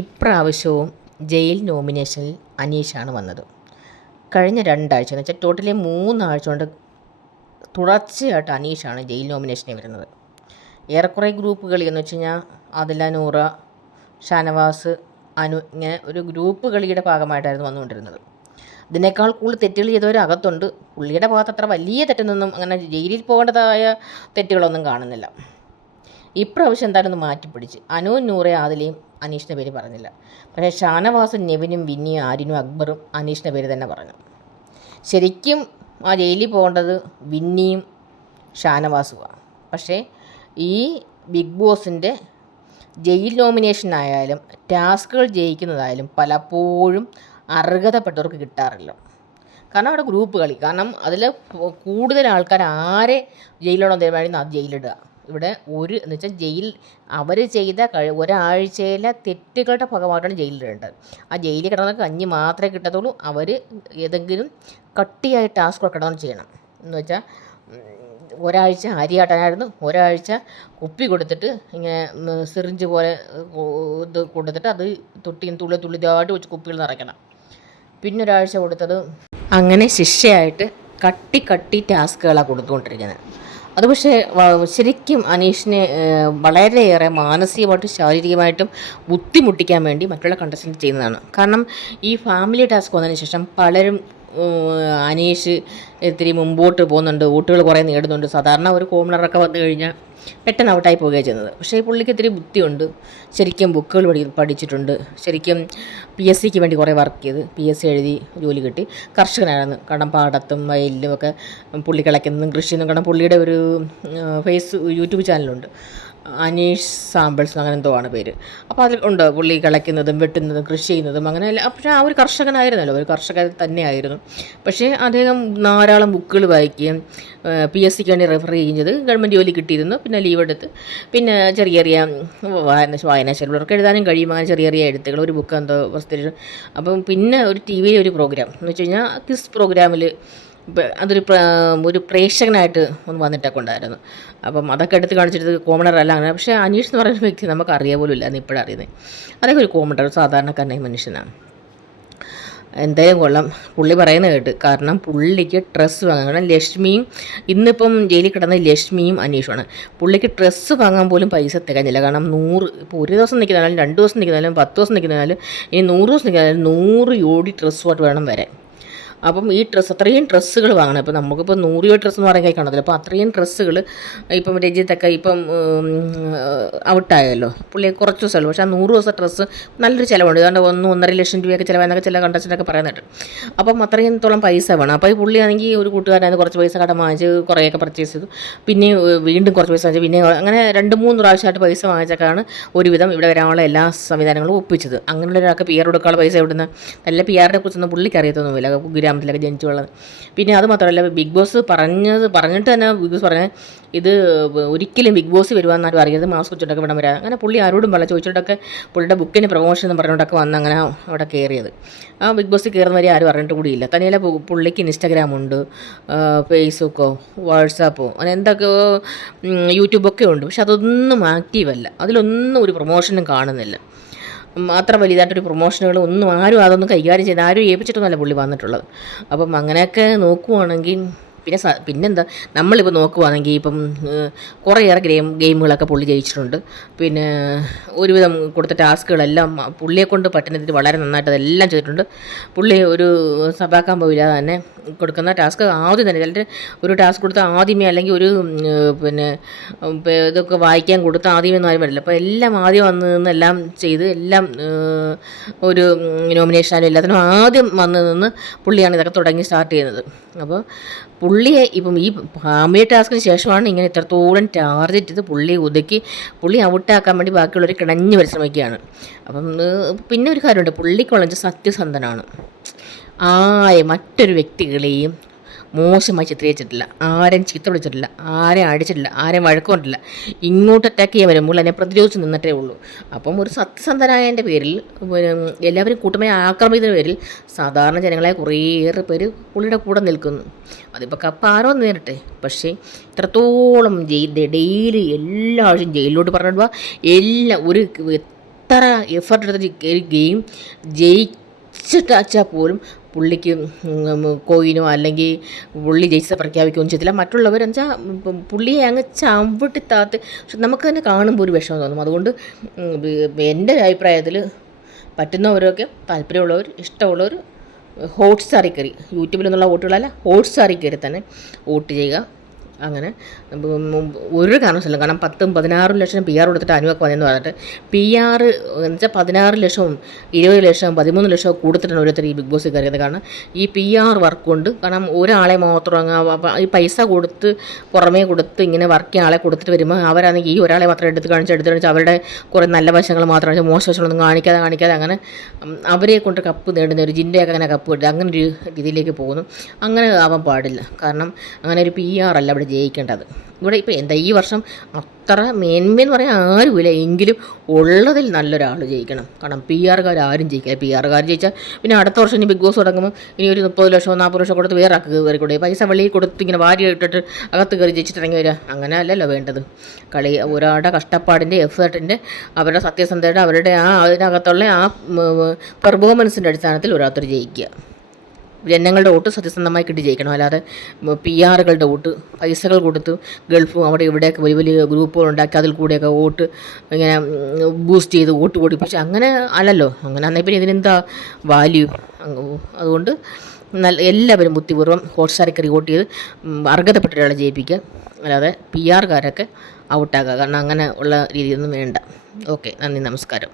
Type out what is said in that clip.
ഇപ്രാവശ്യവും jail നോമിനേഷനിൽ അനീഷാണ് വന്നത്. കഴിഞ്ഞ രണ്ടാഴ്ച എന്ന് വെച്ചാൽ ടോട്ടലി മൂന്നാഴ്ച കൊണ്ട് തുടർച്ചയായിട്ട് അനീഷാണ് ജയിൽ നോമിനേഷനിൽ വരുന്നത്. ഏറെക്കുറെ ഗ്രൂപ്പ് കളി എന്ന് വെച്ച് കഴിഞ്ഞാൽ അതില നൂറ ഷാനവാസ് അനു ഇങ്ങനെ ഒരു ഗ്രൂപ്പ് കളിയുടെ ഭാഗമായിട്ടായിരുന്നു വന്നുകൊണ്ടിരുന്നത്. ഇതിനേക്കാൾ കൂടുതൽ തെറ്റുകൾ ചെയ്തവരകത്തുണ്ട് പുള്ളിയുടെ ഭാഗത്ത് അത്ര വലിയ തെറ്റൊന്നും അങ്ങനെ ജയിലിൽ പോകേണ്ടതായ തെറ്റുകളൊന്നും കാണുന്നില്ല. ഇപ്രാവശ്യം എന്തായാലും ഒന്ന് മാറ്റിപ്പിടിച്ച്. അനു നൂറെ ആദിലയും അനീഷിന്റെ പേര് പറഞ്ഞില്ല. പക്ഷേ ഷാനവാസും നെവിനും വിന്നിയും ആര്യനും അക്ബറും അനീഷിന്റെ പേര് തന്നെ പറഞ്ഞു. ശരിക്കും ആ ജയിലിൽ പോകേണ്ടത് വിന്നിയും ഷാനവാസുമാണ് പക്ഷേ ഈ ബിഗ് ബോസിന്റെ ജയിൽ നോമിനേഷൻ ആയാലും ടാസ്കുകൾ ജയിക്കുന്നതായാലും പലപ്പോഴും അർഹതപ്പെട്ടവർക്ക് കിട്ടാറില്ല. കാരണം അവിടെ ഗ്രൂപ്പ് കളി. കാരണം അതിൽ കൂടുതൽ ആൾക്കാർ ആരെ ജയിലിലോളം തീരുമാനിക്കുന്നു അത് ജയിലിടുക ഇവിടെ ഒരു എന്ന് വെച്ചാൽ ജയിൽ അവർ ചെയ്ത കഴി ഒരാഴ്ചയിലെ തെറ്റുകളുടെ ഭാഗമായിട്ടാണ് ജയിലിലുണ്ട് ആ ജയിലിൽ കിടന്ന കഞ്ഞി മാത്രമേ കിട്ടത്തുള്ളൂ. അവർ ഏതെങ്കിലും കട്ടിയായ ടാസ്ക് കിടന്നു ചെയ്യണം. എന്ന് വെച്ചാൽ ഒരാഴ്ച അരിയാട്ടാനായിരുന്നു ഒരാഴ്ച കുപ്പി കൊടുത്തിട്ട് ഇങ്ങനെ സിറിഞ്ച് പോലെ ഇത് കൊടുത്തിട്ട് അത് തൊട്ടി തുള്ളി തുള്ളിതായിട്ട് വെച്ച് കുപ്പികൾ നിറയ്ക്കണം. പിന്നെ ഒരാഴ്ച കൊടുത്തത് അങ്ങനെ ശിക്ഷയായിട്ട് കട്ടി കട്ടി ടാസ്കുകളാണ് കൊടുത്തുകൊണ്ടിരിക്കുന്നത്. അത് പക്ഷേ ശരിക്കും അനീഷിനെ വളരെയേറെ മാനസികമായിട്ടും ശാരീരികമായിട്ടും ബുദ്ധിമുട്ടിക്കാൻ വേണ്ടി മറ്റുള്ള കണ്ടസ്റ്റന്റ് ചെയ്യുന്നതാണ്. കാരണം ഈ ഫാമിലി ടാസ്ക് വന്നതിന് ശേഷം പലരും അനീഷ് ഇത്തിരി മുമ്പോട്ട് പോകുന്നുണ്ട്. വോട്ടുകൾ കുറേ നേടുന്നുണ്ട്. സാധാരണ ഒരു കോമണറൊക്കെ വന്നു കഴിഞ്ഞാൽ പെട്ടെന്ന് ഔട്ടായി പോവുകയാണ് ചെയ്യുന്നത്. പക്ഷേ ഈ പുള്ളിക്ക് ഇത്തിരി ബുദ്ധിയുണ്ട്. ശരിക്കും ബുക്കുകൾ പഠി പഠിച്ചിട്ടുണ്ട്. ശരിക്കും പി എസ് സിക്ക് വേണ്ടി കുറേ വർക്ക് ചെയ്ത് പി എസ് സി എഴുതി ജോലി കിട്ടി. കർഷകനായിരുന്നു. കാരണം പാടത്തും വയലിലും ഒക്കെ പുള്ളി കിളയ്ക്കുന്നതും കൃഷിയെന്നും കാരണം പുള്ളിയുടെ ഒരു ഫേസ് യൂട്യൂബ് ചാനലുണ്ട്. അനീഷ് സാമ്പിൾസ് അങ്ങനെ എന്തോ ആണ് പേര്. അപ്പോൾ അതിൽ ഉണ്ട് പുള്ളി കിളയ്ക്കുന്നതും വെട്ടുന്നതും കൃഷി ചെയ്യുന്നതും അങ്ങനെ അല്ല പക്ഷേ ആ ഒരു കർഷകനായിരുന്നല്ലോ ഒരു കർഷകൻ തന്നെയായിരുന്നു പക്ഷേ അദ്ദേഹം ധാരാളം ബുക്കുകൾ വായിക്കുകയും പി എസ് സിക്ക് വേണ്ടി റെഫർ ചെയ്യുകയും ചെയ്ത് ഗവൺമെന്റ് ജോലി കിട്ടിയിരുന്നു പിന്നെ ലീവ് എടുത്ത്. പിന്നെ ചെറിയ ചെറിയ വായന വായനാശാലകളൊക്കെ എഴുതാനും കഴിയും അങ്ങനെ ചെറിയ ചെറിയ എഴുത്തുകൾ ഒരു ബുക്ക് എന്തോ പ്രസിദ്ധീകരിച്ചു. അപ്പം പിന്നെ ഒരു ടി വിയിലെ ഒരു പ്രോഗ്രാം എന്ന് വെച്ച് കഴിഞ്ഞാൽ ക്വിസ് പ്രോഗ്രാമിൽ അതൊരു ഒരു പ്രേക്ഷകനായിട്ട് ഒന്ന് വന്നിട്ടൊക്കെ ഉണ്ടായിരുന്നു അപ്പം അതൊക്കെ എടുത്ത് കാണിച്ചിട്ട് കോമണർ അല്ല അങ്ങനെ. പക്ഷേ അനീഷ് എന്ന് പറയുന്ന വ്യക്തി നമുക്ക് അറിയാൻ പോലും ഇല്ല എന്ന് ഇപ്പോഴും അറിയുന്നത്. അദ്ദേഹം ഒരു കോമണർ ഒരു സാധാരണക്കാരനായ മനുഷ്യനാണ്. എന്തായാലും കൊള്ളാം. പുള്ളി പറയുന്നത് കേട്ട്. കാരണം പുള്ളിക്ക് ഡ്രസ്സ് വാങ്ങാൻ കാരണം ലക്ഷ്മിയും ഇന്നിപ്പം ജയിലിൽ കിടന്ന ലക്ഷ്മിയും അനീഷുമാണ്. പുള്ളിക്ക് ഡ്രസ്സ് വാങ്ങാൻ പോലും പൈസ തികഞ്ഞില്ല. കാരണം നൂറ് ഇപ്പോൾ ഒരു ദിവസം നിൽക്കുന്നാലും രണ്ട് ദിവസം നിൽക്കുന്നാലും പത്ത് ദിവസം നിൽക്കുന്നാലും ഇനി നൂറ് ദിവസം നിൽക്കുന്നാലും നൂറ് ജോഡി ഡ്രസ്സുമായിട്ട് വേണം വരാൻ. അപ്പം ഈ ഡ്രസ്സ് അത്രയും ഡ്രസ്സുകൾ വാങ്ങണം ഇപ്പം നമുക്കിപ്പോൾ നൂറ് രൂപ ഡ്രസ്സ് എന്ന് പറയാൻ കൈ കാണത്തില്ല അപ്പോൾ അത്രയും ഡ്രസ്സുകൾ ഇപ്പം രഞ്ജിത്തൊക്കെ ഇപ്പം ഔട്ടായല്ലോ. പുള്ളി കുറച്ച് ദിവസമല്ലോ പക്ഷേ ആ നൂറ് ദിവസം ഡ്രസ്സ് നല്ലൊരു ചിലവുണ്ട്. ഏതാണ്ട് ഒന്ന് ഒന്നര ലക്ഷം രൂപയൊക്കെ ചിലവാന്നൊക്കെ ചില കണ്ടസ്റ്റന്റൊക്കെ പറയുന്നുണ്ട്. അപ്പം അത്രയും തോളം പൈസ വേണം. അപ്പോൾ ഈ പുള്ളിയാണെങ്കിൽ ഒരു കൂട്ടുകാരനായത് കുറച്ച് പൈസ കടം വാങ്ങിച്ച് കുറേയൊക്കെ പർച്ചേസ് ചെയ്തു. പിന്നെ വീണ്ടും കുറച്ച് പൈസ വാങ്ങിച്ചു പിന്നെ അങ്ങനെ രണ്ട് മൂന്ന് പ്രാവശ്യമായിട്ട് പൈസ വാങ്ങിച്ചൊക്കെയാണ് ഒരുവിധം ഇവിടെ വരാനുള്ള എല്ലാ സംവിധാനങ്ങളും ഒപ്പിച്ചത്. അങ്ങനെയുള്ള ഒരാൾക്ക് പി ആർ കൊടുക്കാനുള്ള പൈസ എവിടുന്ന്? നല്ല പി ആറിനെ കുറിച്ചൊന്നും പുള്ളിക്ക് അറിയത്തൊന്നുമില്ല. ഗ്രാമത്തിലൊക്കെ ജനിച്ചു വളർന്നത് പിന്നെ അത് മാത്രമല്ല ബിഗ് ബോസ് പറഞ്ഞത് പറഞ്ഞിട്ട് തന്നെ ബിഗ് ബോസ് പറഞ്ഞത് ഇത് ഒരിക്കലും ബിഗ് ബോസ് വരുവാന്നാരും അറിയാതെ മാസ് വെച്ചിട്ടൊക്കെ ഇവിടെ വരാം. അങ്ങനെ പുള്ളി ആരോടും പറയാം ചോദിച്ചിട്ടൊക്കെ പുള്ളിയുടെ ബുക്കിന് പ്രൊമോഷൻ എന്ന് പറഞ്ഞുകൊണ്ടൊക്കെ വന്ന് അങ്ങനെ അവിടെ കയറിയത് ആ ബിഗ് ബോസ് കയറുന്ന വരെ ആരും അറിഞ്ഞിട്ട് കൂടിയില്ല തന്നെയല്ല പുള്ളിക്ക് ഇൻസ്റ്റാഗ്രാമുണ്ട് ഫേസ്ബുക്കോ വാട്സാപ്പോ അങ്ങനെ എന്തൊക്കെയോ യൂട്യൂബൊക്കെ ഉണ്ട്. പക്ഷെ അതൊന്നും ആക്റ്റീവല്ല അതിലൊന്നും ഒരു പ്രൊമോഷനും കാണുന്നില്ല. അത്ര വലുതായിട്ടൊരു പ്രൊമോഷനുകൾ ഒന്നും ആരും അതൊന്നും കൈകാര്യം ചെയ്ത് ആരും ഏൽപ്പിച്ചിട്ടൊന്നുമല്ല പുള്ളി വന്നിട്ടുള്ളത്. അപ്പം അങ്ങനെയൊക്കെ നോക്കുവാണെങ്കിൽ പിന്നെ പിന്നെന്താ നമ്മളിപ്പോൾ നോക്കുവാണെങ്കിൽ ഇപ്പം കുറേയേറെ ഗെയിം ഗെയിമുകളൊക്കെ പുള്ളി ജയിച്ചിട്ടുണ്ട്. പിന്നെ ഒരുവിധം കൊടുത്ത ടാസ്കുകളെല്ലാം പുള്ളിയെ കൊണ്ട് പറ്റുന്നതിൽ വളരെ നന്നായിട്ട് അതെല്ലാം ചെയ്തിട്ടുണ്ട്. പുള്ളി ഒരു സഭാക്കാൻ പോയില്ല തന്നെ കൊടുക്കുന്ന ടാസ്ക് ആദ്യം തന്നെ ചിലർ ഒരു ടാസ്ക് കൊടുത്ത ആദ്യമേ അല്ലെങ്കിൽ ഒരു പിന്നെ ഇതൊക്കെ വായിക്കാൻ കൊടുത്ത ആദ്യമേ ഒന്നും ആരും വരില്ല. അപ്പോൾ എല്ലാം ആദ്യം വന്ന് നിന്നെല്ലാം ചെയ്ത് എല്ലാം ഒരു നോമിനേഷനായാലും എല്ലാത്തിനും ആദ്യം വന്ന് നിന്ന് പുള്ളിയാണ് ഇതൊക്കെ തുടങ്ങി സ്റ്റാർട്ട് ചെയ്യുന്നത്. അപ്പോൾ പുള്ളിയെ ഇപ്പം ഈ ഫാമിലി ടാസ്കിന് ശേഷമാണ് ഇങ്ങനെ ഇത്രത്തോളം ടാർഗറ്റ് ചെയ്ത് പുള്ളിയെ ഒതുക്കി പുള്ളി ഔട്ടാക്കാൻ വേണ്ടി ബാക്കിയുള്ളവർ കിണഞ്ഞ് പരിശ്രമിക്കുകയാണ്. അപ്പം പിന്നെ ഒരു കാര്യമുണ്ട്. പുള്ളിക്കുള്ള സത്യസന്ധനാണ്. ആയ മറ്റൊരു വ്യക്തികളെയും മോശമായി ചിത്രീകരിച്ചിട്ടില്ല. ആരെയും ചീത്ത വിളിച്ചിട്ടില്ല. ആരെയും അടിച്ചിട്ടില്ല. ആരെയും വഴക്കൊണ്ടില്ല ഇങ്ങോട്ട് അറ്റാക്ക് ചെയ്യാൻ വരുമ്പോൾ എന്നെ പ്രതിരോധിച്ച് നിന്നിട്ടേ ഉള്ളൂ. അപ്പം ഒരു സത്യസന്ധനായതിന്റെ പേരിൽ എല്ലാവരും കൂട്ടമായി ആക്രമിക്കുന്ന പേരിൽ സാധാരണ ജനങ്ങളെ കുറേയേറെ പേര് പുള്ളിയുടെ കൂടെ നിൽക്കുന്നു. അതിപ്പോൾ കപ്പ ആരോ നേരട്ടെ പക്ഷേ ഇത്രത്തോളം ജയിൽ ഡെയിലി എല്ലാ ആഴ്ചയും ജയിലിലോട്ട് പറഞ്ഞിടുക. എല്ലാ ഒരു എത്ര എഫർട്ട് എടുത്തിട്ട് ഒരു ഗെയിം ജയിച്ചിട്ടാച്ചാൽ പോലും പുള്ളിക്ക് കോയിനോ അല്ലെങ്കിൽ പുള്ളി ജയിച്ച പ്രഖ്യാപിക്കുകയൊന്നും ചെയ്തില്ല. മറ്റുള്ളവരെന്ന് വെച്ചാൽ പുള്ളിയെ അങ്ങ് ചവിട്ടി താത്ത്. പക്ഷെ നമുക്ക് തന്നെ കാണുമ്പോൾ ഒരു വിഷമം തോന്നും. അതുകൊണ്ട് എന്റെ ഒരു അഭിപ്രായത്തിൽ പറ്റുന്നവരൊക്കെ താല്പര്യമുള്ളവർ ഇഷ്ടമുള്ളവർ ഹോട്ട്സ്റ്റാറിൽ കയറി. യൂട്യൂബിൽ നിന്നുള്ള വോട്ടുകളല്ല ഹോട്ട്സ്റ്റാറിൽ കയറി തന്നെ വോട്ട് ചെയ്യുക. അങ്ങനെ. ഒരു കാരണവശാലും കാരണം പത്തും പതിനാറും ലക്ഷം പി ആർ കൊടുത്തിട്ട് അനുവൊക്കെ വന്നെന്ന് പറഞ്ഞിട്ട് പി ആർ എന്ന് വെച്ചാൽ പതിനാറ് ലക്ഷവും ഇരുപത് ലക്ഷവും പതിമൂന്ന് ലക്ഷവും കൊടുത്തിട്ടാണ് ഓരോരുത്തർ ഈ ബിഗ് ബോസ് കയറിയത്. കാരണം ഈ പി ആർ വർക്ക് കൊണ്ട് കാരണം ഒരാളെ മാത്രം അങ്ങ് ഈ പൈസ കൊടുത്ത് പുറമേ കൊടുത്ത് ഇങ്ങനെ വർക്ക് ആളെ കൊടുത്തിട്ട് വരുമ്പോൾ അവരാണെങ്കിൽ ഈ ഒരാളെ മാത്രം എടുത്ത് കാണിച്ച് എടുത്ത് കാണിച്ച് അവരുടെ കുറേ നല്ല വശങ്ങൾ മാത്രം മോശം വശങ്ങളൊന്നും കാണിക്കാതെ കാണിക്കാതെ അങ്ങനെ അവരെ കൊണ്ട് കപ്പ് നേടുന്ന ഒരു ജിന്റെയൊക്കെ അങ്ങനെ കപ്പ് കിട്ടുക അങ്ങനെ ഒരു രീതിയിലേക്ക് പോകുന്നു. അങ്ങനെ ആവാൻ പാടില്ല. കാരണം അങ്ങനെ ഒരു പി ആർ അല്ല അവിടെ ജയിക്കേണ്ടത്. ഇവിടെ ഇപ്പോൾ എന്താ ഈ വർഷം അത്ര മേന്മയെന്ന് പറയാൻ ആരുമില്ല. എങ്കിലും ഉള്ളതിൽ നല്ലൊരാൾ ജയിക്കണം. കാരണം പി ആർക്കാർ ആരും ജയിക്കില്ല. പി ആർക്കാർ ജയിച്ചാൽ പിന്നെ അടുത്ത വർഷം ഇനി ബിഗ് ബോസ് തുടങ്ങുമ്പോൾ ഇനി ഒരു മുപ്പത് ലക്ഷമോ നാൽപ്പത് ലക്ഷം കൊടുത്ത് വേറെ ആൾക്ക് കയറി കൂടെ പൈസ വെളിയിൽ കൊടുത്ത് ഇങ്ങനെ വാരി ഇട്ടിട്ട് അകത്ത് കയറി ജയിച്ചിട്ട് ഇറങ്ങി വരിക. അങ്ങനെ അല്ലല്ലോ വേണ്ടത്. കളി ഒരാളുടെ കഷ്ടപ്പാടിന്റെ എഫേർട്ടിന്റെ അവരുടെ സത്യസന്ധതയുടെ അവരുടെ ആ അതിനകത്തുള്ള ആ പെർഫോമൻസിന്റെ അടിസ്ഥാനത്തിൽ ഒരാൾക്കൊരു ജയിക്കുക. ജനങ്ങളുടെ വോട്ട് സത്യസന്ധമായി കിട്ടി ജയിക്കണം. അല്ലാതെ പി ആറുകളുടെ വോട്ട് പൈസകൾ കൊടുത്ത് ഗൾഫും അവിടെ ഇവിടെയൊക്കെ വലിയ വലിയ ഗ്രൂപ്പുകൾ ഉണ്ടാക്കി അതിൽ കൂടെയൊക്കെ വോട്ട് ഇങ്ങനെ ബൂസ്റ്റ് ചെയ്ത് വോട്ട് പൊടിപ്പിച്ച് അങ്ങനെ അല്ലല്ലോ. അങ്ങനെ അന്നേ പിന്നെ ഇതിനെന്താ വാല്യൂ അതുകൊണ്ട് നല്ല എല്ലാവരും ബുദ്ധിപൂർവം ഹോട്ട്സ്റ്റാർക്ക് റിവോട്ട് വോട്ട് ചെയ്ത് അർഹതപ്പെട്ട ഒരാളെ ജയിപ്പിക്കുക. അല്ലാതെ പി ആർക്കാരൊക്കെ ഔട്ടാക്കുക കാരണം അങ്ങനെ ഉള്ള രീതിയൊന്നും വേണ്ട. ഓക്കെ നന്ദി നമസ്കാരം.